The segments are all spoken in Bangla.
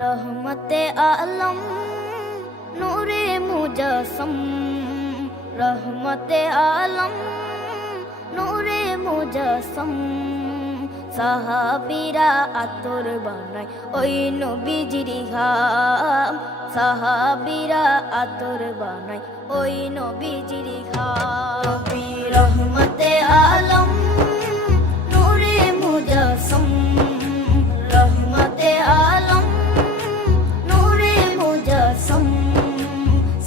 रहमते आलम नूरे मुजस्सम, रहमते आलम नूरे मुजस्सम। সাহাবীরা আতর বানায় ওই নবীজির ঘাম, সাহাবীরা আতর বানায় ওই নবীজির ঘাম। নবী রহমতে আলম নূরে মুজস্সম, রহমতে আলম নূরে মুজস্সম।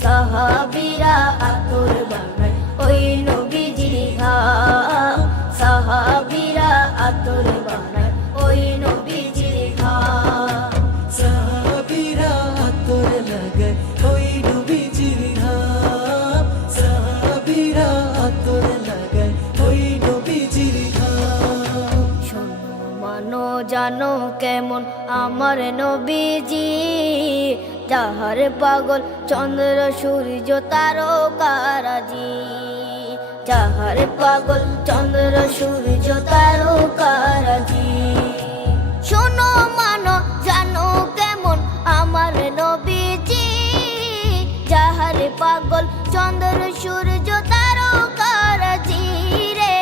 সাহাবীরা আতর বানায় ওই নবীজির ঘাম, সাহাবীরা আতর বানায় ওই নবীজির ঘাম। সাহাবীরা আতর লাগায় ওই নবীজির ঘাম, সাহাবীরা আতর লাগায় ওই নবীজির ঘাম। শোনো মানো জানো কেমন আমার নবীজি, যাহার পাগল চন্দ্র সূর্য তারকারাজি, যাহার পাগল চন্দ্র সূর্য তারকারাজি। শোনো মানো জানো কেমন আমার নবীজি, যাহার পাগল চন্দ্র সূর্য তারকারাজি রে,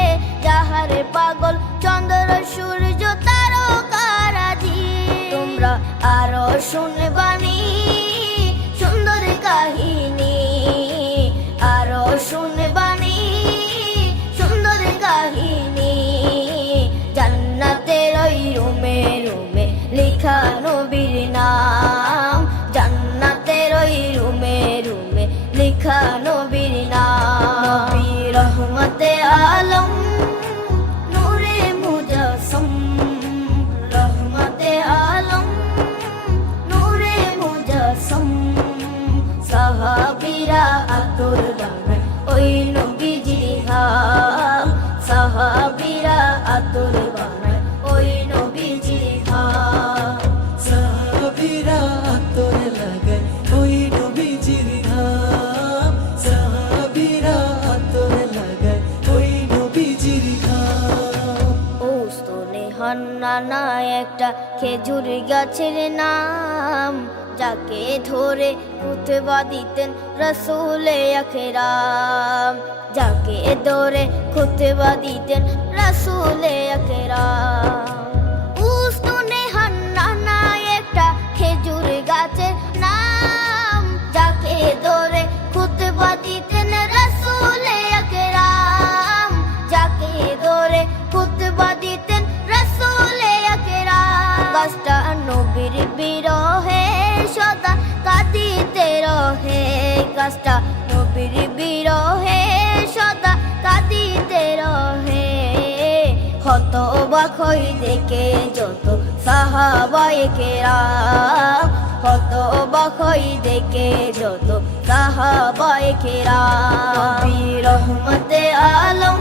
যাহার পাগল চন্দ্র সূর্য তারকারাজি। তোমরা আরো শুনবানি সুন্দর কাহিনী, আরো শুনবানি সুন্দর কাহিনী। জান্নাতের ওই রুমে রুমে লেখা নবীর নাম, জান্নাতের ওই রুমে রুমে লেখা নবীর নাম। নবী রহমতে আলম নূরে মুজস্সম, রহমতে আলম নূরে মুজস্সম। সাহাবীরা আতর বানায় ওই নবীজির ঘাম, সাহাবীরা আতর বানায় ওই নবীজির ঘাম। সাহাবীরা আতর লাগায় ওই নবীজির ঘাম, সাহাবীরা আতর লাগায় ওই নবীজির ঘাম। ওস্তনে হান্নানা একটা খেজুর গাছের নাম, যাকে ধরে খুতবা দিতেন রাসূলে আকরাম, যাকে ধরে খুতবা দিতেন রাসূলে আকরাম। উস্তনে হান্নানা একটা খেজুর গাছের নাম, যাকে ধরে খুতবা দিতেন রাসূলে আকরাম, যাকে ধরে খুতবা দিতেন রাসূলে আকরাম। গাছটা নবীর বিরহে সদা কাঁদিতে রহে, গাছটা নবীর বিরহে সদা কাঁদিতে রহে। হতবাক হই দেখে যত সাহাবায়ে কেরাম, হতবাক হই দেখে যত সাহাবায়ে কেরাম। নবী রহমতে আলম